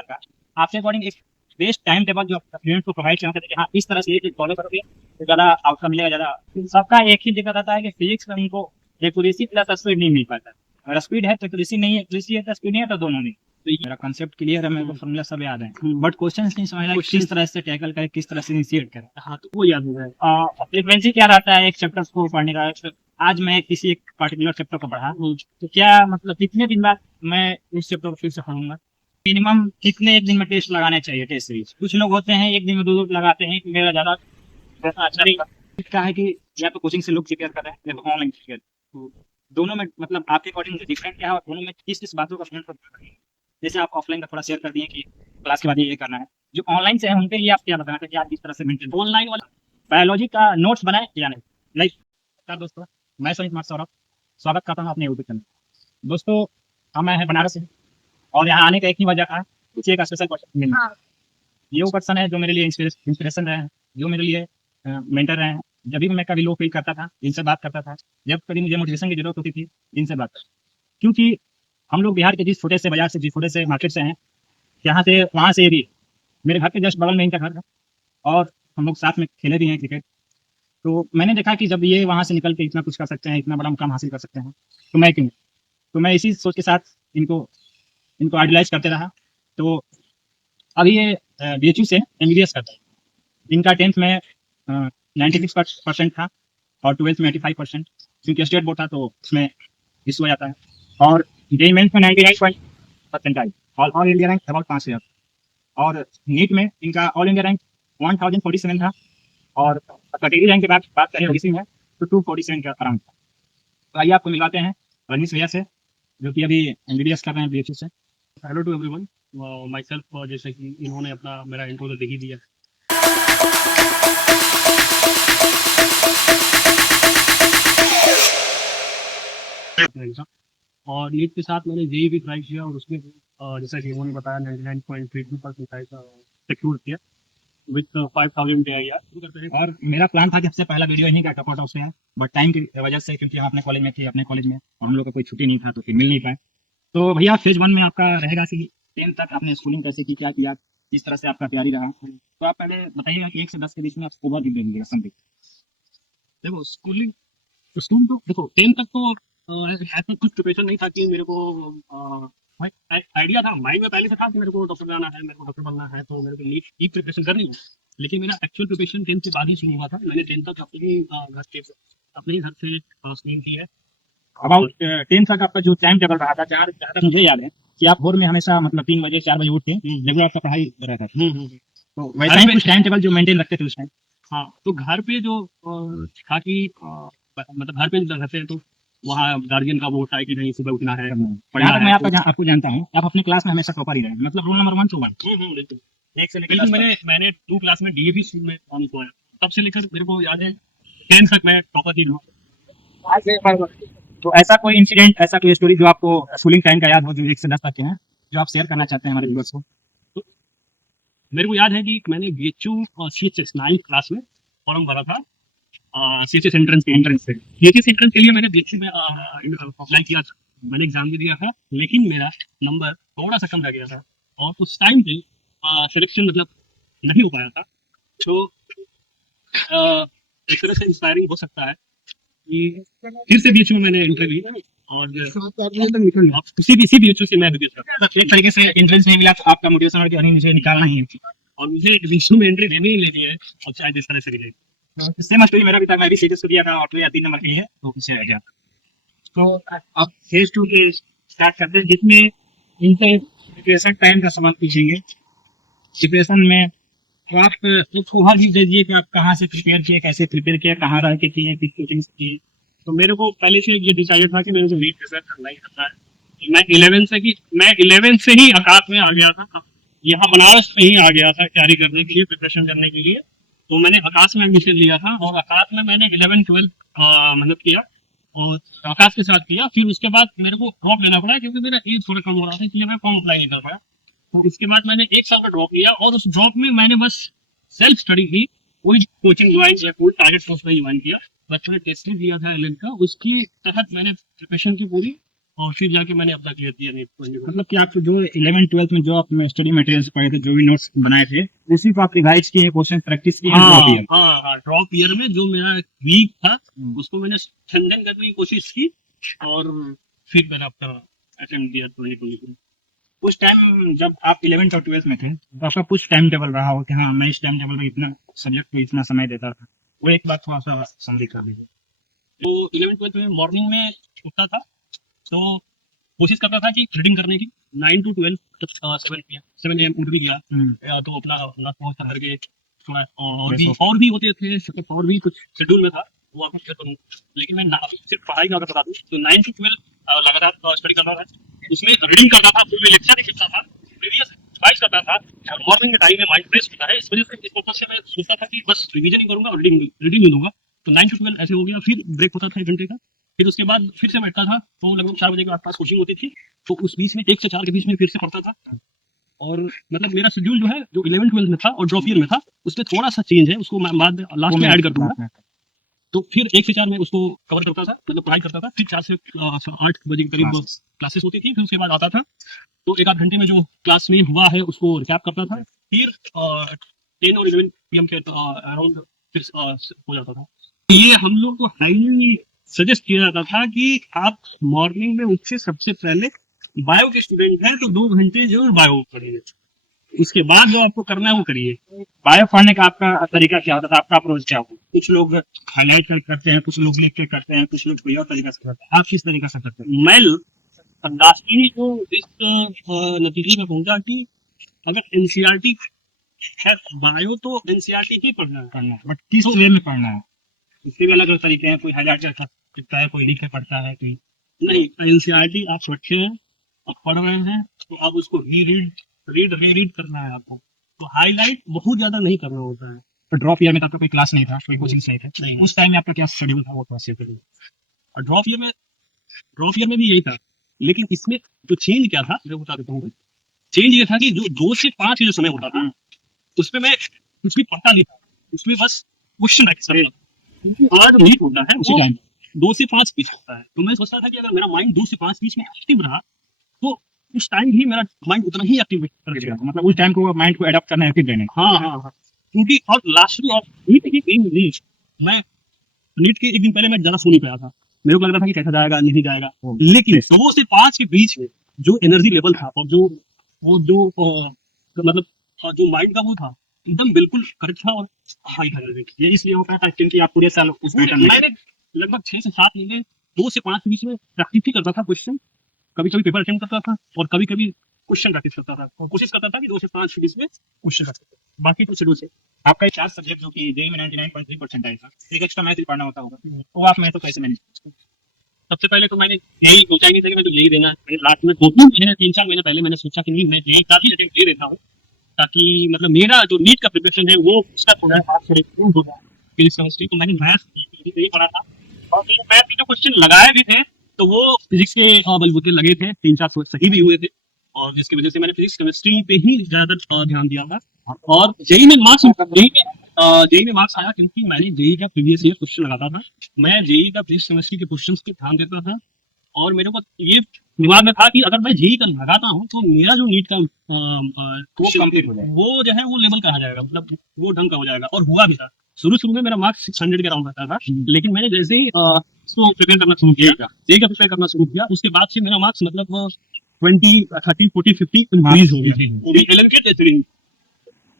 का आपके अकॉर्डिंग एक बेस्ट टाइम टेबल जो स्टूडेंट को प्रोवाइड करना चाहिए, हाँ इस तरह से ये फॉलो करोगे तो ज़्यादा आउटकम मिलेगा ज़्यादा। सबका एक ही दिक्कत आता है कि फिजिक्स में उनको एक्यूरेसी प्लस स्पीड नहीं मिल पाता। अगर स्पीड है तो एक्यूरेसी नहीं है, एक्यूरेसी है तो स्पीड नहीं है, तो दोनों नहीं। तो ये मेरा कंसेप्ट क्लियर है, मेरे को फॉर्मूला सब याद है, बट क्वेश्चन नहीं समझ रहा किस तरह से टैकल करें, किस तरह से इनिशिएट करें। हाँ तो वो याद हो जाए। फ्रीक्वेंसी क्या रहता है एक चैप्टर को पढ़ने का? आज मैं किसी एक पर्टिकुलर चैप्टर को पढ़ा तो क्या मतलब कितने दिन बाद मैं उस चैप्टर को फिर से पढ़ूंगा? मिनिमम कितने एक दिन में टेस्ट लगाने चाहिए, टेस्ट सीरीज? कुछ लोग होते हैं एक दिन में दो लगाते हैं, मेरा ज्यादा अच्छा नहीं क्या है कि या तो कोचिंग से लोग प्रिपेयर कर रहे हैं या तो ऑनलाइन प्रिपेयर। तो दोनों में मतलब आपके अकॉर्डिंग डिफरेंट क्या है और दोनों में किस किस बातों का फ्रेंड है? जैसे आप ऑफलाइन का थोड़ा शेयर कर दिए कि क्लास के बाद ये करना है, जो ऑनलाइन से है उनके लिए आप क्या बताना चाहिए, आप किस तरह से मेंटेन ऑनलाइन वाला बायोलॉजी का नोट्स बनाए या नहीं? लाइक दोस्तों, मैं सुनीत कुमार सौरभ स्वागत करता हूँ अपने यूट्यूब चैनल। दोस्तों, हम मैं है बनारस से और यहाँ आने का एक ही वजह था, कुछ एक स्पेशल पर्सन मिलना। हाँ। ये वो पर्सन है जो मेरे लिए इंस्पिरेशन रहे हैं, जो मेरे लिए मेंटर रहे हैं। जब भी मैं कभी लो फील करता था इनसे बात करता था, जब कभी मुझे मोटिवेशन की जरूरत होती थी इनसे बात करता। क्योंकि हम लोग बिहार के जिस छोटे से बाजार से, जिस छोटे से मार्केट से हैं, यहाँ से वहाँ से भी मेरे घर के जस्ट बगल में इनका घर है और हम लोग साथ में खेले भी हैं क्रिकेट। तो मैंने देखा कि जब ये वहाँ से निकल के इतना कुछ कर सकते हैं, इतना बड़ा मुकाम हासिल कर सकते हैं, तो मैं क्यों? तो मैं इसी सोच के साथ इनको इनको आइडलाइज करते रहा। तो अभी ये BHU से MBBS करता है। इनका 10th में 96% था और 12th में 85%, क्योंकि स्टेट बोर्ड था तो उसमें इशू हो जाता है। और JEE मेंस में 99% आई, ऑल इंडिया रैंक अबाउट 5000। और नीट में इनका ऑल इंडिया रैंक 1047 था और कैटेगरी रैंक के बाद बात करें ओबीसी में तो 247 के अराउंड था। तो आइए आपको मिलवाते हैं रजनीश भैया से, जो कि अभी MBBS कर रहे हैं BHU से। Hello to everyone, myself, जैसे कि इन्होंने अपना मेरा इंट्रो तो दे ही दिया। और नीट के साथ मैंने जेई भी ट्राई किया और उसमें जैसा कि इन्होंने बताया 99.32% सिक्योर किया विथ 5000 AIR। और मेरा प्लान था कि सबसे पहला वीडियो इन्हीं का टॉप आउट से, बट टाइम की वजह से, क्योंकि हम अपने कॉलेज में थे, अपने कॉलेज में और हम लोग का कोई छुट्टी नहीं था तो फिर मिल नहीं पाए। तो भैया फेज 1 में आपका रहेगा कि 10th तक आपने स्कूलिंग कैसे की, क्या किया, किस तरह से आपका तैयारी रहा, तो आप पहले बताइएगा कि 1 से 10 के बीच में आप ओवर दीजिएगा समथिंग। देखो स्कूलिंग स्कूल तो देखो 10 तक तो ऐसा कुछ प्रिपरेशन नहीं था कि मेरे को आइडिया था माइंड में पहले से था कि मेरे को डॉक्टर बनाना है, मेरे को डॉक्टर बनना है, तो मेरे को नीट की प्रिपरेशन करनी है। लेकिन मेरा एक्चुअल प्रिपरेशन 10th के बाद ही शुरू हुआ था। मैंने 10th तक अपने ही घर से स्कूलिंग की है। अबाउट 10 तक आपका जो टाइम टेबल रहा था, जहाँ जहाँ तक मुझे याद है कि आप भोर में हमेशा मतलब 3 बजे 4 बजे उठते रेगुलर आपका पढ़ाई रहता था, तो वैसा ही कुछ टाइम टेबल जो मेंटेन रखते थे उस टाइम? हाँ, तो घर पे जो था कि मतलब घर पे जब रहते हैं तो वहाँ गार्जियन का वो होता है कि नहीं सुबह उठना है, पढ़ना जहाँ तक मैं है। आपको जानता हूँ, आप अपने क्लास में हमेशा टॉपर ही रहे, मतलब रोल नंबर 1 to 1 बिल्कुल एक से लेकर बिल्कुल। 10 तक। मैंने 2 क्लास में DAV स्कूल में ऑन किया, तब से लेकर मेरे को याद है 10 तक मैं टॉपर ही हूँ। तो ऐसा कोई इंसिडेंट, ऐसा कोई स्टोरी जो आपको स्कूलिंग टाइम का याद हो, जो 1 से 10 तक के हैं, जो आप शेयर करना चाहते हैं हमारे व्यूअर्स को? तो मेरे को याद है कि मैंने BHU CHS 9th क्लास में फॉर्म भरा था CHS एंट्रेंस से। CHS एंट्रेंस के लिए मैंने BHU में अप्लाई किया था, मैंने एग्जाम भी दिया था, लेकिन मेरा नंबर थोड़ा सा कम रह गया था और उस टाइम पे सिलेक्शन मतलब नहीं हो पाया था। तो एक तरह से इंस्पायरिंग हो सकता है कि फिर से BHU में मैंने एंट्री ली और इसी BHU से मैं BHU करता एक तरीके से एंट्रेंस नहीं मिला तो आपका मोटिवेशन और कि अरे मुझे निकालना ही है, और मुझे BHU में एंट्री लेनी ही लेनी है और शायद इस तरह से मिलेगी। सेम स्टोरी मेरा भी था, मैं भी सीधे दिया था और 2 या 3 नंबर के लिए तो पीछे रह गया। तो अब फेज 2 के स्टार्ट करते हैं, जिसमें इनसे प्रिपरेशन टाइम का सवाल पूछेंगे। प्रिपरेशन में तो आप एक ओवरव्यू दे दीजिए कि आप कहाँ से प्रिपेयर किए, कैसे प्रिपेयर किए, कहाँ रह के किए, किस कोचिंग से किए? तो मेरे को पहले से ये डिसाइडेड था कि मेरे को नीट प्रिपेयर करना ही करना है। मैं 11 से ही आकाश में आ गया था, यहाँ बनारस में ही आ गया था तैयारी करने के लिए, प्रिपरेशन करने के लिए। तो मैंने आकाश में एडमिशन लिया था और आकाश में मैंने 11-12 मतलब किया और आकाश के साथ किया। फिर उसके बाद मेरे को ड्रॉप लेना पड़ा क्योंकि मेरा एज थोड़ा कम हो रहा था, इसलिए मैं फॉर्म अप्लाई नहीं कर पाया। तो उसके बाद मैंने 1 साल का ड्रॉप लिया और उस ड्रॉप में मैंने बस सेल्फ स्टडी की, कोई कोचिंग ज्वाइन या कोई टारगेट फोर्स नहीं ज्वाइन किया। बस मैंने टेस्ट दिया था 11 का, उसके तहत मैंने प्रिपरेशन की पूरी और फिर जाके मैंने अपना क्लियर किया नीट। मतलब कि आप जो 11th-12th में जो आपने स्टडी मटेरियल्स पढ़े थे, जो भी नोट्स बनाए थे, उसी को आप रिवाइज किए, क्वेश्चन प्रैक्टिस किए हाँ ड्रॉप किए? हाँ हाँ, ड्रॉप ईयर में जो मेरा वीक था उसको मैंने स्ट्रेंथन करने की कोशिश की और फिर मैंने अपना अटेम्प्ट दिया 2022। उस टाइम जब आप 11th और 12th में थे, तो आपका कुछ टाइम टेबल रहा हो कि हाँ मैं इस टाइम टेबल में इतना सब्जेक्ट को इतना समय देता था, वो एक बात थोड़ा सा समझी कर दीजिए। तो 11th-12th में मॉर्निंग में उठता था, तो कोशिश करता था कि रीडिंग करने की 9 to 12 तक 7 AM उठ भी गया या तो अपना अपना पहुंच करके थोड़ा और भी होते थे, मतलब और भी कुछ शेड्यूल में था, वो आपको शेयर करूँगा। लेकिन मैं सिर्फ पढ़ाई का अगर बता दूं तो 9 to 12 लगातार स्टडी करता था, उसमें रीडिंग करता था, पूरे लेक्चर नहीं करता था, प्रीवियस रिवाइज करता था। और मॉर्निंग के टाइम में माइंड फ्रेश होता है, इस वजह से इस पर्पज से मैं सोचता था कि बस रिवीजन ही करूंगा और रीडिंग नहीं दूंगा। तो 9 to 12 ऐसे हो गया, फिर ब्रेक होता था 1 घंटे का, फिर उसके बाद फिर से बैठता था, तो लगभग 4 बजे के आसपास कोचिंग होती थी, तो उस बीच में 1 से 4 के बीच में फिर से पढ़ता था। और मतलब मेरा शेड्यूल जो है जो 11-12 में था और ड्रॉप ईयर में था उसमें थोड़ा सा चेंज है, उसको मैं बाद में लास्ट में ऐड कर दूंगा। तो फिर 1 से 4 में उसको कवर करता था, मतलब पढ़ाई करता था, फिर 4 से 8 बजे के करीब क्लासेस होती थी, फिर उसके बाद आता था, तो 1 आध घंटे में जो क्लास में हुआ है उसको रिकैप करता था, फिर 10 और 11 PM के अराउंड फिर हो जाता था। ये हम लोग को हाईली सजेस्ट किया जाता था कि आप मॉर्निंग में उठ के सबसे पहले बायो के स्टूडेंट हैं तो 2 घंटे जरूर बायो पढ़िए, उसके बाद जो आपको करना है वो करिए। बायो पढ़ने का आपका तरीका क्या होता था, आपका अप्रोच क्या होता? कुछ लोग हाईलाइट करते हैं, कुछ लोग लिख के करते हैं, कुछ लोग कोई और तरीका से करते हैं, आप किस तरीका से करते हैं? मैं लास्टली जो इस नतीजे में पहुंचा कि अगर एनसीईआरटी है बायो तो एनसीईआरटी ही पढ़ना है, बट किस वे में पढ़ना है? इसके भी अलग अलग तरीके हैं, कोई हाईलाइट करता है, कोई लिख के पढ़ता है, कोई नहीं। एनसीईआरटी आप रखे हैं, आप पढ़ रहे हैं, तो आप उसको रीड करना है आपको, तो हाईलाइट बहुत ज्यादा नहीं करना होता है। तो ड्रॉप ईयर में तो आपका कोई क्लास नहीं था, कोई कोचिंग नहीं था, नहीं। उस टाइम में आपका क्या शेड्यूल था वो थोड़ा शेयर करिए। और ड्रॉप ईयर में भी यही था, लेकिन इसमें जो चेंज क्या था मैं बता देता हूँ। चेंज ये था कि जो 2 से 5 का जो समय होता था उसमें मैं कुछ भी पढ़ता नहीं था, उसमें बस क्वेश्चन आज नीट होता है वो 2 से 5 बीच होता है, तो मैं सोचता था कि अगर मेरा माइंड 2 से 5 बीच में एक्टिव रहा तो उस टाइम भी मेरा माइंड उतना ही एक्टिव रहेगा, मतलब उस टाइम को माइंड को एडॉप्ट करना है फिर देने। हाँ हाँ हाँ, क्योंकि और लास्ट में नीट मैं नीट के 1 दिन पहले मैं ज्यादा सो नहीं पाया था, मेरे को लग रहा था कि कैसा जाएगा नहीं जाएगा, लेकिन 2 से 5 के बीच में जो एनर्जी लेवल था और जो मतलब जो माइंड का वो था एकदम बिल्कुल करेक्ट था और हाई था लेवल। ये इसलिए होता था क्योंकि आप पूरे साल उस पैटर्न में मैंने लगभग 6 से 7 महीने 2 से 5 के बीच में प्रैक्टिस ही करता था क्वेश्चन, कभी कभी पेपर अटेम्प्ट करता था और कभी कभी क्वेश्चन प्रैक्टिस करता था, और कोशिश करता था कि 2 से 5 के बीच में क्वेश्चन करता था, बाकी तो शेड्यूल से। आपका 4 सब्जेक्ट जो कि जेईई में 99.3% आया था, एक एक्स्ट्रा मैथ भी पढ़ना होता होगा, तो आप मैथ तो कैसे मैनेज करते हैं? सबसे पहले तो मैंने यही सोचा ही नहीं था कि मैं तो यही देना है, लास्ट में 2-3 महीने 3-4 महीने पहले मैंने सोचा कि नहीं मैं यही का भी अटेम्प्ट दे देता हूँ, ताकि मतलब मेरा जो नीट का प्रिपरेशन है वो उसका थोड़ा हाथ से इम्प्रूव होगा फिजिक्स केमिस्ट्री। तो मैंने मैथ्स यही पढ़ा था, और मैथ के जो क्वेश्चन लगाए भी थे तो वो फिजिक्स के बलबूते लगे थे, 3-4 सही भी हुए थे, और जिसकी वजह से मैंने फिजिक्स केमिस्ट्री पे ही ज्यादा ध्यान दिया था। और जेईई में मार्क्स आया क्योंकि मैंने जेईई का प्रीवियस ईयर क्वेश्चन लगाता था, मैं जेईई का फिजिक्स केमिस्ट्री के क्वेश्चंस पे ध्यान देता था, और मेरे को ये दिमाग में था कि अगर मैं जेईई का लगाता हूँ तो मेरा जो नीट का वो कंप्लीट हो जाएगा, वो जो है वो लेवल का आ जाएगा, मतलब वो ढंग का हो जाएगा, और हुआ भी था। शुरू में मेरा मार्क्स 600 के अराउंड रहता था, लेकिन मैंने जैसे ही इसको प्रिपेयर करना शुरू किया, जेईई का प्रिपेयर करना शुरू किया, उसके बाद से मेरा मार्क्स मतलब 20, 30, 40, 50 इंक्रीज हो गया।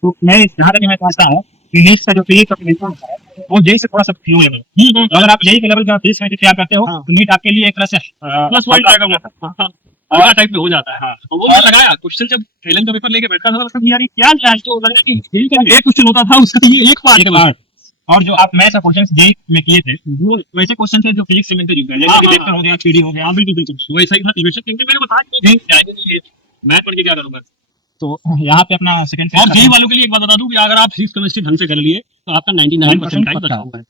तो मैं जहाँ तक मैं समझता हूँ कि नीट का जो फिजिक्स का प्रिपरेशन है वो जेईई से थोड़ा सा लो लेवल है। अगर आप जेईई के लेवल का फिजिक्स में तैयार करते हो तो नीट आपके लिए एक तरह से प्लस पॉइंट आएगा, वो टाइप में हो जाता है। हाँ, और वो मैं लगाया क्वेश्चन जब प्रीलिम का पेपर लेके बैठा था, मतलब यार ये क्या तो लगा कि एक क्वेश्चन होता था उसका ये एक पार्ट, और जो आप मैथ्स क्वेश्चन जेईई में किए थे वो वैसे क्वेश्चन थे जो फिजिक्स से मिलते जुलते हैं, जैसे वेक्टर हो गया, 3D हो गया, बिल्कुल वैसा ही था सिचुएशन, क्योंकि मैंने बताया मैथ पढ़ के क्या करूंगा। तो यहाँ पे अपना सेकंड और जेईई वालों के लिए एक बात बता दूं कि अगर आप फिजिक्स केमिस्ट्री ढंग से कर लिए तो आपका 99% टाइम बचा हुआ है।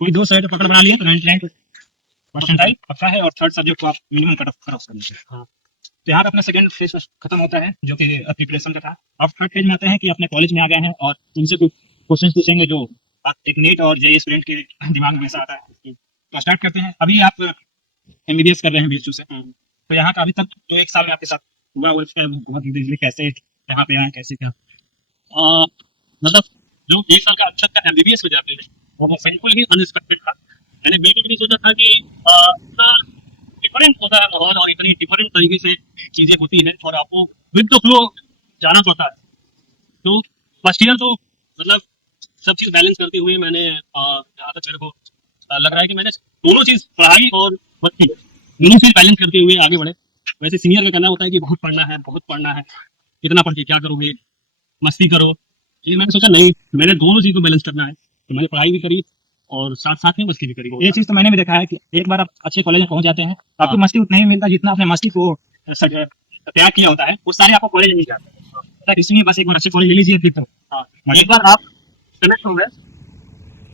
कोई 2 साइड पकड़ बना लिया तो 99% पक्का है, और थर्ड सब्जेक्ट को आप मिनिमम कट ऑफ कर लीजिए। हाँ, तो यहाँ पे अपना सेकंड फेज खत्म होता है जो कि प्रिपरेशन का था। अब थर्ड फेज में आते हैं कि अपने कॉलेज में आ गए हैं और उनसे कुछ क्वेश्चन पूछेंगे जो एक नीट और जेईई स्टूडेंट के दिमाग में हमेशा आता है। तो स्टार्ट करते हैं। अभी आप एमबीबीएस कर रहे हैं बीएचयू से, तो यहाँ का अभी तक जो 1 साल में आपके साथ हुआ वो इसका बहुत डिटेल कैसे यहाँ पे आए कैसे क्या? मतलब जो 1 साल का अक्षर का एमबीबीएस हो जाते हैं वो बिल्कुल ही अनएक्सपेक्टेड था। मैंने बिल्कुल भी नहीं सोचा था कि इतना डिफरेंट होता है माहौल और इतनी डिफरेंट तरीके से चीजें होती हैं और आपको विद द फ्लो जाना पड़ता है। तो फर्स्ट ईयर तो मतलब सब चीज बैलेंस करते हुए मैंने जहाँ तक मेरे को लग रहा है कि मैंने दोनों चीज पढ़ाई और भक्ति दोनों चीज बैलेंस करते हुए आगे बढ़े। वैसे सीनियर का कहना होता है कि बहुत पढ़ना है, इतना पढ़ के क्या करोगे, मस्ती करो। ये मैंने सोचा नहीं, मैंने दोनों चीज को बैलेंस करना है, तो मैंने पढ़ाई भी करी और साथ साथ में मस्ती भी करी। ये चीज तो मैंने भी देखा है कि एक बार आप अच्छे कॉलेज में पहुंच जाते हैं तो आपको मस्ती उतना ही मिलता है जितना आपने मस्ती को त्याग किया होता है, वो सारे आपको कॉलेज में मिल जाते हैं। इसलिए बस एक बार अच्छे कॉलेज ले लीजिए फिर तो एक बार आप सेलेक्ट हो गए,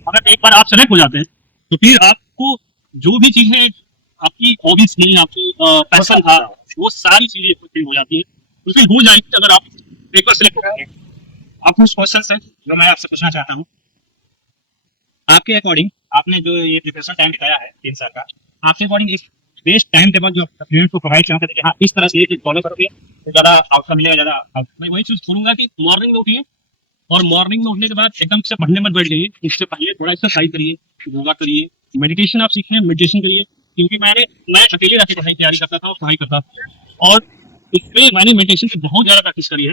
अगर एक बार आप सेलेक्ट हो जाते हैं तो फिर आपको जो भी चीजें आपकी हॉबीज थी, आपकी पैशन था, वो सारी चीजें हो जाती है, उसमें हो जाएगी अगर आप एक बार सेलेक्ट हो गए। आप कुछ क्वेश्चन है जो मैं आपसे पूछना चाहता हूँ। आपके अकॉर्डिंग आपने जो ये प्रिपरेशन टाइम बताया है 3 साल का, आपके अकॉर्डिंग एक बेस्ट टाइम टेबल जो स्टूडेंट को प्रोवाइड करना चाहिए, हाँ इस तरह से ये फॉलो करोगे तो ज्यादा आउटकम मिलेगा, ज्यादा। मैं वही चीज बोलूंगा कि मॉर्निंग में उठिए और मॉर्निंग में उठने के बाद एकदम से पढ़ने मत बैठ जाइए, इससे पहले थोड़ा एक्सरसाइज करिए, योगा करिए, मेडिटेशन आप सीखें, मेडिटेशन करिए। क्योंकि मैं अकेले रहकर पढ़ाई तैयारी करता था और पढ़ाई करता था और इसमें मैंने मेडिटेशन की बहुत ज्यादा प्रैक्टिस करी है,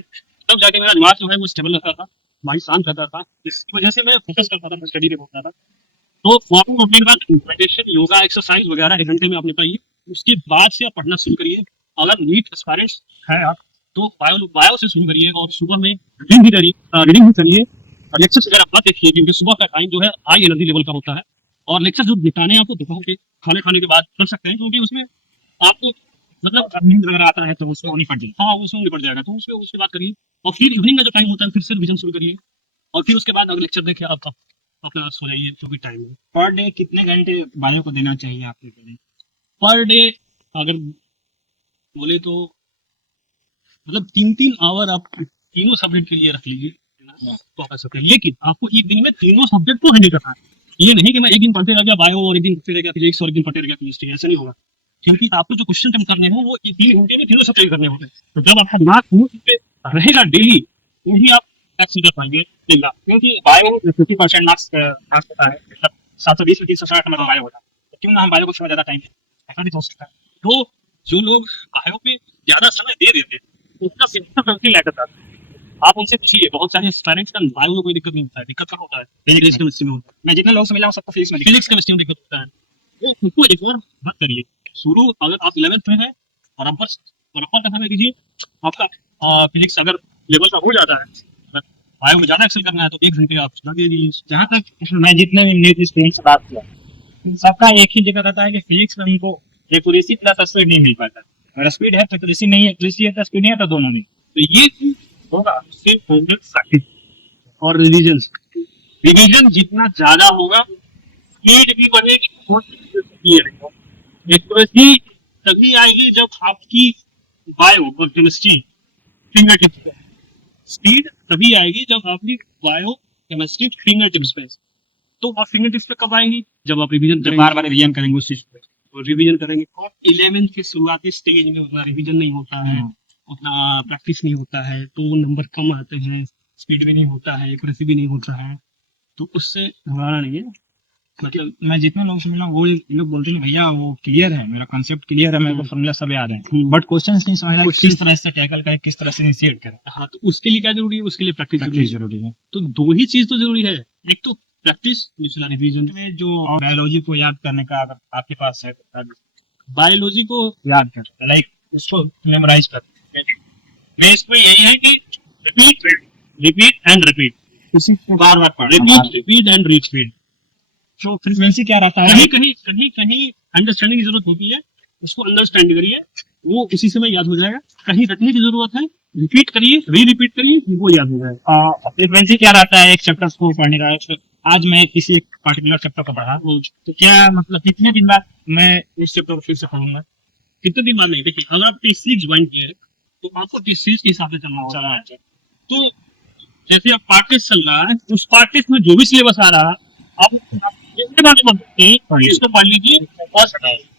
तब जाके मेरा दिमाग जो है वो स्टेबल रहता था, माइंड शांत रहता था, जिसकी वजह से मैं फोकस करता था, स्टडी पे होता था। तो मॉर्निंग उठने के बाद मेडिटेशन, योगा, एक्सरसाइज वगैरह 1 घंटे में आप निपटाइए, उसके बाद से आप पढ़ना शुरू करिए। अगर नीट एस्पायरेंट्स है आप तो बायो से शुरू करिए और सुबह में रीडिंग भी करिए और लेक्चर्स वगैरह मत देखिए, क्योंकि सुबह का टाइम जो है हाई एनर्जी लेवल का होता है और लेक्चर जो निपटाने आपको दोपहर के खाने के बाद कर सकते हैं, क्योंकि उसमें आपको मतलब नींद वगैरह आता है तो उसको निपट जाए। हाँ उसमें निपट जाएगा, तो उसके बाद करिए और फिर इवनिंग का जो टाइम होता है फिर से रिविजन शुरू करिए और फिर उसके बाद अगर लेक्चर देखिए आप अपना सो जाइए जो भी टाइम है। पर डे कितने घंटे बायो को देना चाहिए आपके लिए? पर डे अगर बोले तो मतलब 3-3 आवर आप तीनों सब्जेक्ट के लिए रख लीजिए तो कर सकते हैं, लेकिन आपको एक दिन में तीनों सब्जेक्ट को हैंडल करना है। ये नहीं कि मैं एक दिन पढ़ते रह गया बायो और एक दिन पढ़ते रह गया फिजिक्स और एक दिन पढ़ते रह गया केमिस्ट्री, ऐसा नहीं होगा। क्योंकि आपको जो क्वेश्चन अटेम्प्ट करने हैं वो 3 घंटे में तीनों सब्जेक्ट करने होते हैं, तो जब आपका दिमाग उस पे रहेगा डेली वही आप एक्शन कर पाएंगे। क्योंकि बायो 50% मार्क्स होता है, मतलब 720 में 360 मतलब बायो होता है, तो क्यों ना हम बायो को थोड़ा ज्यादा टाइम ऐसा भी हो सकता है। तो जो लोग बायो पे ज्यादा समय दे देते हैं उसका सिर्फ लगता है, आप उनसे पूछिए, बहुत सारे पेरेंट्स का बायो में कोई दिक्कत नहीं होता है, दिक्कत होता है फिजिक्स केमिस्ट्री में होता है। मैं जितने लोगों से मिला हूं सबको फिजिक्स केमिस्ट्री में दिक्कत होता है, वो उसको एक बार मत करिए शुरू। अगर आप 11th में है और आप बस का समय दीजिए, आपका फिजिक्स अगर लेवल का हो जाता है, बायो में ज्यादा एक्सेल करना है तो 1 घंटे आप लगा दीजिए। जहाँ तक मैं जितने भी न्यू स्टूडेंट से बात किया सबका एक ही जगह रहता है कि फिजिक्स में उनको एक्यूरेसी प्लस स्पीड नहीं मिल पाता। अगर स्पीड है तो एक्यूरेसी नहीं है, एक्यूरेसी है तो स्पीड नहीं है, तो दोनों नहीं। तो ये होगा सिर्फ प्रैक्टिस और रिवीजन जितना ज्यादा होगा स्पीड भी बढ़ेगी। एक्यूरेसी तभी आएगी जब आपकी बायो और केमिस्ट्री फिंगर टिप्स पे, स्पीड तभी आएगी जब आपकी बायो केमिस्ट्री फिंगर टिप्स पे। तो आप फिंगर टिप्स पे कब आएंगी? जब आप रिवीजन करेंगे, बार बार रिवीजन करेंगे उस चीज पे, और रिवीजन करेंगे। और 11th के शुरुआती स्टेज में उतना रिवीजन नहीं होता है, उतना प्रैक्टिस नहीं होता है, तो नंबर कम आते हैं, स्पीड भी नहीं होता है, एक्यूरेसी भी नहीं होता है, तो उससे घबराना नहीं है। मतलब मैं जितने लोगों से मिला वो लोग बोलते हैं भैया वो क्लियर है, मेरा कॉन्सेप्ट क्लियर है, मेरे को फॉर्मूला सब याद है, बट क्वेश्चंस नहीं समझ रहा किस तरह से टैकल करें, किस तरह से इनिशिएट करें। हाँ, तो उसके लिए क्या जरूरी है? उसके लिए प्रैक्टिस जरूरी है। तो 2 ही चीज तो जरूरी है, एक तो प्रैक्टिस, दूसरा रिवीजन। में जो बायोलॉजी को याद करने का अगर आपके पास है तो बायोलॉजी को याद कर, लाइक उसको मेमोराइज कर। बेस पे यही है कि रिपीट एंड रिपीट, उसी को बार बार पढ़ना, रिपीट एंड रिपीट। तो फ्रीक्वेंसी क्या रहता है? कहीं अंडरस्टैंडिंग की जरूरत होती है, उसको अंडरस्टैंड करिए, वो उसी समय याद हो जाएगा। कहीं रटने की जरूरत है, रिपीट करिए, रिपीट करिए, वो याद हो जाएगा। फ्रीक्वेंसी क्या रहता है एक चैप्टर को पढ़ने का? आज मैं किसी एक पर्टिकुलर चैप्टर को पढ़ा तो क्या मतलब कितने दिन बाद मैं इस चैप्टर को फिर से पढ़ूंगा? कितने दिन बाद नहीं, देखिए अगर आप टेस्ट सीरीज ज्वाइन किए तो आपको टेस्ट सीरीज के हिसाब से चलना होगा। तो जैसे आप पार्ट टेस्ट चल रहा है, उस पार्ट टेस्ट में जो भी सिलेबस आ रहा है आप इसको पढ़ लीजिए और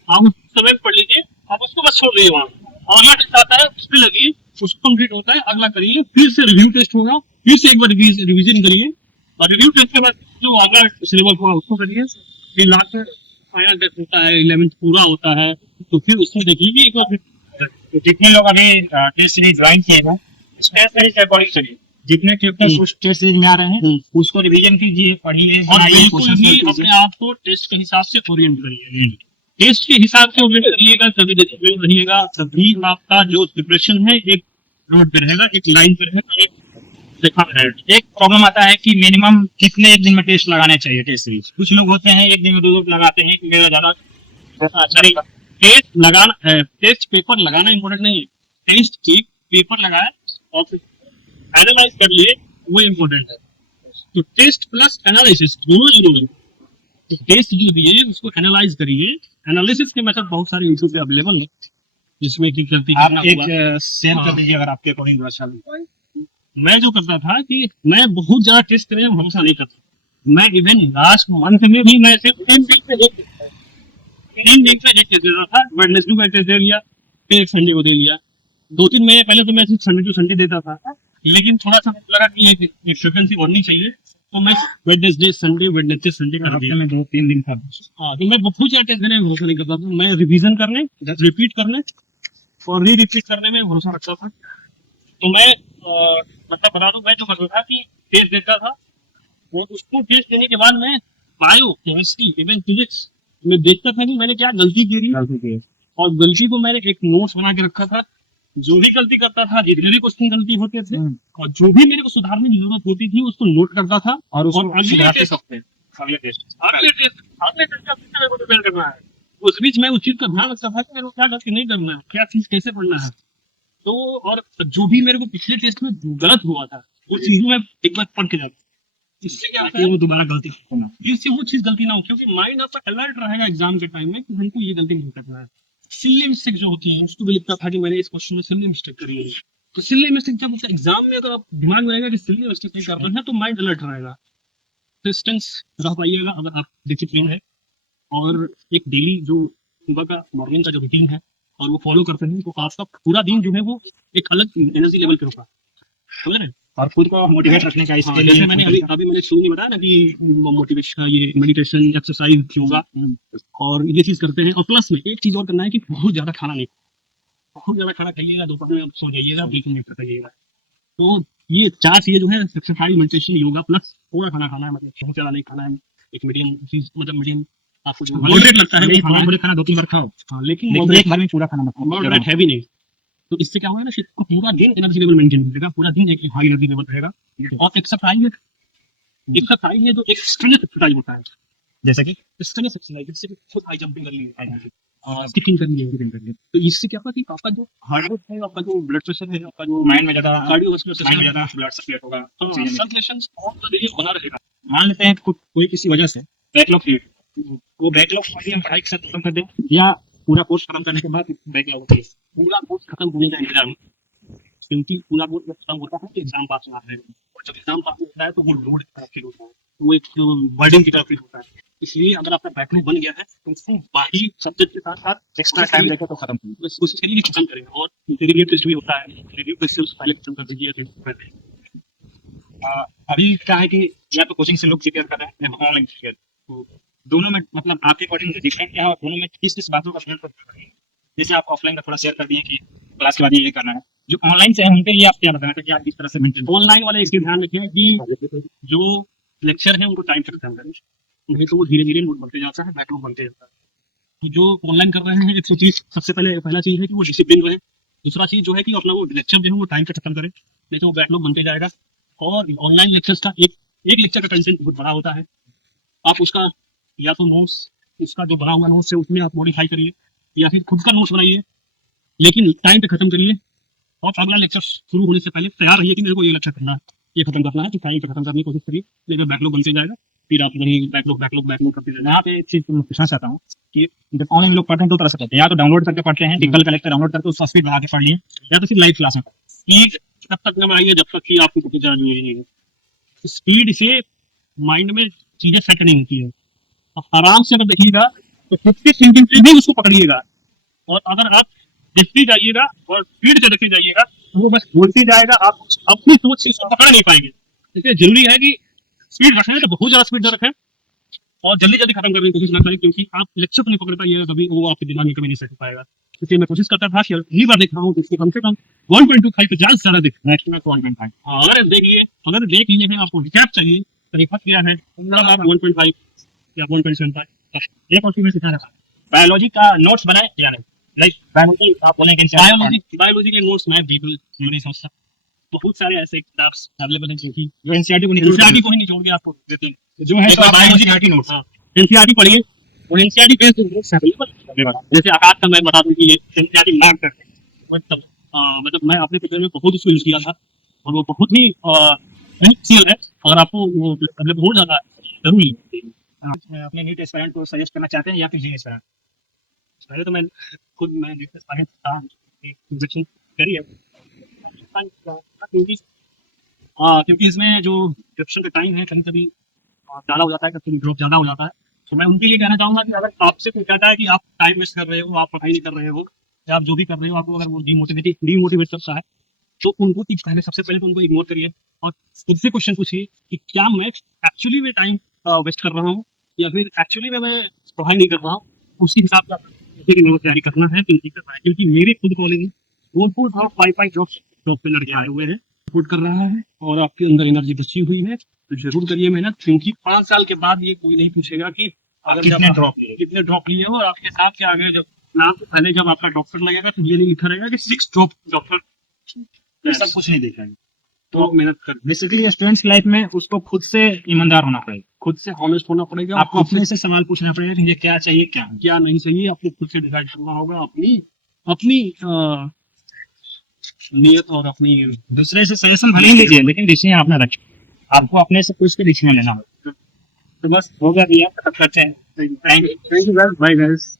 आप उस समय पढ़ लीजिए आप उसको बस छोड़ रही है वहाँ, अगला टेस्ट आता है उस पर लगी, उसको कंप्लीट होता है, अगला करिए, फिर से रिव्यू टेस्ट होगा, फिर से एक बार रिविजन करिए, और रिव्यू टेस्ट के बाद जो अगला सिलेबस हुआ उसको करिए, फिर लास्ट में फाइनल टेस्ट होता है, 11th पूरा होता है, तो फिर उसमें देखिए कि एक बार फिर तो जितने लोग अभी टेस्ट सीरीज ज्वाइन किए हैं, इस टेस्ट सीरीज के अकॉर्डिंग चलिए, जितने क्वेश्चन उस टेस्ट सीरीज में आ रहे हैं उसको रिवीजन कीजिए, पढ़िए, और बनाइए, बिल्कुल क्वेश्चन ही सॉल्व अपने कीजिए। आप को टेस्ट के हिसाब से ओरिएंट करिए, टेस्ट के हिसाब से ओरिएंट करिएगा, तभी डिसिप्लिन रहिएगा, तभी आपका जो प्रिपरेशन है एक रोड पे रहेगा, एक लाइन पे रहेगा, एक रेखा पे रहेगा। एक प्रॉब्लम आता है कि मिनिमम कितने एक दिन में टेस्ट लगाने चाहिए टेस्ट सीरीज। कुछ लोग होते हैं एक दिन में 2 लगाते हैं, मेरा ज्यादा अच्छा, टेस्ट लगाना, टेस्ट पेपर लगाना इंपॉर्टेंट नहीं है, टेस्ट एक पेपर लगाए और फिर एनालाइज कर लिए, वो इम्पोर्टेंट है। तो टेस्ट प्लस एनालिसिस दोनों जरूरी है। तो टेस्ट जो भी है उसको एनालाइज करिए, एनालिसिस के मेथड बहुत सारे यूट्यूब पे अवेलेबल है, जिसमें कि गलती आप करना एक हुआ। शेयर कर हाँ। दीजिए अगर आपके अकॉर्डिंग अच्छा लगे। मैं जो करता था कि मैं बहुत ज्यादा टेस्ट करने में भरोसा नहीं करता, मैं इवन लास्ट मंथ में भी मैं सिर्फ 3 वीक पे एक टेस्ट दे रहा था, वेडनेसडे को एक टेस्ट दे लिया, फिर एक संडे को दे लिया, 2-3 महीने पहले तो मैं सिर्फ संडे टू संडे देता था, लेकिन थोड़ा सा मुझे लगा कि एक फ्रिक्वेंसी बढ़नी चाहिए, तो मैं वेडनेसडे संडे कर हफ्ते दिया। में 2-3 दिन था। हाँ, तो मैं बहुत ज्यादा टेस्ट देने में भरोसा नहीं करता था, मैं रिवीजन करने, रिपीट करने और रिपीट करने में भरोसा रखता था। तो मैं मतलब बता दूं, मैं जो करता था कि टेस्ट देता था, वो उसको टेस्ट देने के बाद मैं बायो केमिस्ट्री इवन फिजिक्स में देखता था कि मैंने क्या गलती की थी, और गलती को मैंने एक नोट्स बना के रखा था, जो भी गलती करता था, जितने भी क्वेश्चन गलती होते थे और जो भी मेरे को सुधारने की जरूरत होती थी उसको नोट करता था, और उसको अगले सुधारते टेस्ट सकते हैं अगले टेस्ट। का फिर मेरे को प्रिपेयर करना है, उस बीच मैं उस चीज का ध्यान रखता था कि मेरे को क्या गलती नहीं करना है, क्या चीज कैसे पढ़ना है। तो और जो भी मेरे को पिछले टेस्ट में गलत हुआ था वो चीज मैं एक बार पढ़ के जाता, इससे क्या होता ताकि है, वो दोबारा गलती ना हो। इससे वो चीज गलती ना हो, क्योंकि माइंड आपका अलर्ट रहेगा एग्जाम के टाइम में कि हमको ये गलती नहीं करना है। सिल्ली मिस्टेक जो होती है, उसको भी लिखता था कि मैंने इस क्वेश्चन में सिल्ली मिस्टेक करी है, तो सिल्ली मिस्टेक जब एग्जाम में अगर आप दिमाग में रहेगा कि सिल्ली मिस्टेक नहीं करना है, तो माइंड अलर्ट रहेगा, डिस्टेंस रह पाइएगा अगर आप डिसिप्लिन है, और एक डेली जो सुबह का मॉर्निंग का जो रूटीन है और वो फॉलो करते हैं, तो आपका पूरा दिन जो है वो एक अलग एनर्जी लेवल पे होगा, समझ रहे हैं। और खुद को मोटिवेट रखने का हाँ, इसके जैसे लिए मैंने अभी मैंने शुरू में बताया ना कि मोटिवेशन, ये मेडिटेशन, एक्सरसाइज, योगा और ये चीज करते हैं, और प्लस में एक चीज और करना है कि बहुत ज्यादा खाना नहीं, बहुत ज्यादा खाना खाइएगा, दोपहर में आप सो जाइएगा, बीच में खाइएगा। तो ये 4 चीजें जो है, एक्सरसाइज, मेडिटेशन, योगा प्लस थोड़ा खाना खाना है, मतलब बहुत ज्यादा नहीं खाना है, एक मीडियम चीज, मतलब मीडियम आपको जो मॉडरेट लगता है वो खाना है। खाना 2-3 बार खाओ, हाँ, लेकिन लेकिन मॉडरेट एक बार में पूरा खाना मत खाओ। मॉडरेट है भी नहीं, तो इससे क्या होगा ना, आपको पूरा दिन एनर्जी लेवल मेंटेन रहेगा, पूरा दिन एक हाई एनर्जी लेवल रहेगा। और एक्सरसाइज है जो एक स्ट्रेंथ एक्सरसाइज होता है, जैसे कि स्ट्रेंथ एक्सरसाइज, जैसे कि खुद हाई जंपिंग करनी है और स्किपिंग करनी है, तो इससे क्या होगा कि आपका जो हार्ट रेट है, आपका जो ब्लड प्रेशर है, आपका जो माइंड में ज्यादा कार्डियोवास्कुलर माइंड में सिस्टम, ज्यादा ब्लड सर्कुलेट होगा, ऑक्सीजन सर्कुलेशन बहुत देखिए बना रहेगा। मान लेते हैं कोई किसी वजह से बैकलॉग क्रिएट, वो बैकलॉग को हम पढ़ाई के साथ खत्म कर दें, या पूरा कोर्स खत्म करने के बाद बैकलॉग होती है। पूरा कोर्स खत्म होने का इंतजार में, क्योंकि पूरा कोर्स खत्म होता है तो एग्जाम पास होना है, और जब एग्जाम पास होता है तो वो लोड की तरफ फील होता है, वो एक बर्डन की तरफ फील होता है। इसलिए अगर आपका बैकलॉग बन गया है तो उसको बाकी सब्जेक्ट के साथ साथ एक्स्ट्रा टाइम देकर तो खत्म कीजिए। बस कोशिश करिए कि खत्म करें। और रिव्यू टेस्ट भी होता है, रिव्यू टेस्ट से उससे पहले खत्म कर दीजिए, टेस्ट पहले। अभी क्या है कि या तो कोचिंग से लोग प्रिपेयर कर रहे हैं या ऑनलाइन प्रिपेयर, तो दोनों में मतलब आपके अकॉर्डिंग डिफरेंट क्या है और दोनों में किस किस बातों का शेयर कर रहे हैं। जैसे आप ऑफलाइन का थोड़ा शेयर कर दिए कि क्लास के बाद ये करना है, जो ऑनलाइन से है उन पे ये आप क्या बताना चाहिए कि आप किस तरह से मेंटेन। ऑनलाइन वाले इसके ध्यान रखें कि जो लेक्चर है उनको टाइम से खत्म करें, नहीं तो वो धीरे धीरे नोट बनते जाता है, बैकलॉग बनते जाता है। तो जो ऑनलाइन कर रहे हैं, एक चीज सबसे पहला चीज है कि वो डिसिप्लिन रहे, दूसरा चीज जो है कि अपना वो लेक्चर जो है वो टाइम से खत्म करें, नहीं तो वो बैकलॉग बनते जाएगा। और ऑनलाइन लेक्चर्स का एक लेक्चर का कंटेंट बहुत बड़ा होता है, आप उसका या तो नोट्स, उसका जो बना हुआ नोट्स है उसमें आप मॉडिफाई करिए, या फिर खुद का नोट्स बनाइए, लेकिन टाइम पे खत्म करिए। और अगला लेक्चर शुरू होने से पहले तैयार रहिए कि मेरे को ये लेक्चर करना है, ये खत्म करना है, तो टाइम पे खत्म करने की कोशिश करिए, लेकिन बैकलॉग बनते जाएगा, फिर आप नहीं बैकलॉग करते जाएगा। यहाँ पे एक चीज मैं पूछना चाहता हूँ कि जब ऑनलाइन लोग पढ़ते हैं दो तरह से पढ़ते हैं, या तो डाउनलोड करके पढ़ते हैं, टिकल कलेक्टर डाउनलोड करके उसका स्पीड बढ़ा के पढ़ लिए, या तो फिर लाइव क्लास में। स्पीड तब तक न बढ़ाइए जब तक कि आपको कुछ जान नहीं। स्पीड से माइंड में चीजें सेट नहीं होती है। आप आराम से अगर देखिएगा तो 50 सेकंड पे भी उसको पकड़िएगा, और अगर आप देखते जाइएगा और स्पीड से देखते जाइएगा तो वो बस बोलते जाएगा, आप अपनी सोच से इसको पकड़ नहीं पाएंगे। इसलिए जरूरी है कि स्पीड रखें तो बहुत ज्यादा स्पीड रखें और जल्दी जल्दी खत्म करने की कोशिश ना करें, क्योंकि आप लेक्चर को नहीं पकड़ पाइएगा कभी, वो आपके दिमाग में कभी नहीं सेट पाएगा। इसलिए मैं कोशिश करता था कि अगली बार देख रहा हूँ तो इसको कम से कम 1.25 पे ज्यादा से ज्यादा देख, मैक्सिमम 1.5। अगर देखिए, अगर देख लीजिए फिर आपको रिकैप चाहिए, तरीका क्या है, तब आप 1.5 या 1.75 ये कॉपी में सिखा रहा है। बायोलॉजी का नोट्स बनाए या नहीं? लाइक बायोलॉजी आप बोलेंगे बायोलॉजी के नोट्स मैं बिल्कुल नहीं समझता। बहुत सारे ऐसे किताब अवेलेबल हैं जो एनसीईआरटी को एनसीईआरटी को ही निचोड़ के आपको देते हैं, जो है तो बायोलॉजी का नोट्स। एनसीईआरटी पढ़िए और एनसीईआरटी बेस्ड नोट्स अवेलेबल। जैसे आकाश का मैं बता दूं कि ये एनसीईआरटी मार्क करते हैं, मतलब मैं अपने पेपर में बहुत उसको यूज किया था और वो बहुत ही बेनिफिशियल है। अगर आपको वो अवेलेबल हो जाता है जरूर लीजिए। अपने नीट एस्पिरेंट को सजेस्ट करना चाहते हैं या फिर जी एस्पिरेंट? पहले तो मैं खुद नीट एस्पिरेंट था, इंजेक्शन करी है क्योंकि इसमें जो डिस्क्रिप्शन का टाइम है कभी कभी ज़्यादा हो जाता है, कभी ड्रॉप ज़्यादा हो जाता है। तो मैं उनके लिए कहना चाहूँगा कि अगर आपसे कोई कहता है कि आप टाइम वेस्ट कर रहे हो, आप पढ़ाई नहीं कर रहे हो, या आप जो भी कर रहे हो आपको अगर वो डीमोटिवेट करता है, तो उनको पहले सबसे पहले तो उनको इग्नोर करिए और खुद से क्वेश्चन पूछिए कि क्या मैं एक्चुअली में टाइम वेस्ट कर रहा हूँ या फिर एक्चुअली में मैं पढ़ाई नहीं कर रहा हूँ। उसी हिसाब से तैयारी करना है क्योंकि मेरे खुद कॉलेज में 4-5 जॉब पे लड़के आए हुए हैं, सपोर्ट कर रहा है और आपके अंदर एनर्जी बची हुई है तो जरूर करिए मेहनत, क्योंकि 5 साल के बाद ये कोई नहीं पूछेगा कि कितने ड्रॉप लिए हो। और आपके साथ के आगे जब नाम से पहले जब आपका डॉक्टर लगेगा तो ये नहीं लिखा रहेगा कि 6 ड्रॉप डॉक्टर, सब कुछ नहीं देखा है। तो मेहनत कर, बेसिकली स्टूडेंट्स की लाइफ में उसको खुद से ईमानदार होना पड़ेगा, खुद से ऑनेस्ट होना पड़ेगा, आपको अपने से सवाल पूछना पड़ेगा कि ये क्या चाहिए क्या नहीं चाहिए, आपको खुद से डिसाइड करना होगा अपनी नियत और अपनी। दूसरे से सजेशन भले ही लीजिए लेकिन डिसीजन आपने रखें, आपको अपने से पूछ के डिसीजन लेना होगा। तो बस हो गया भैया, करते हैं। Thank you, bye guys.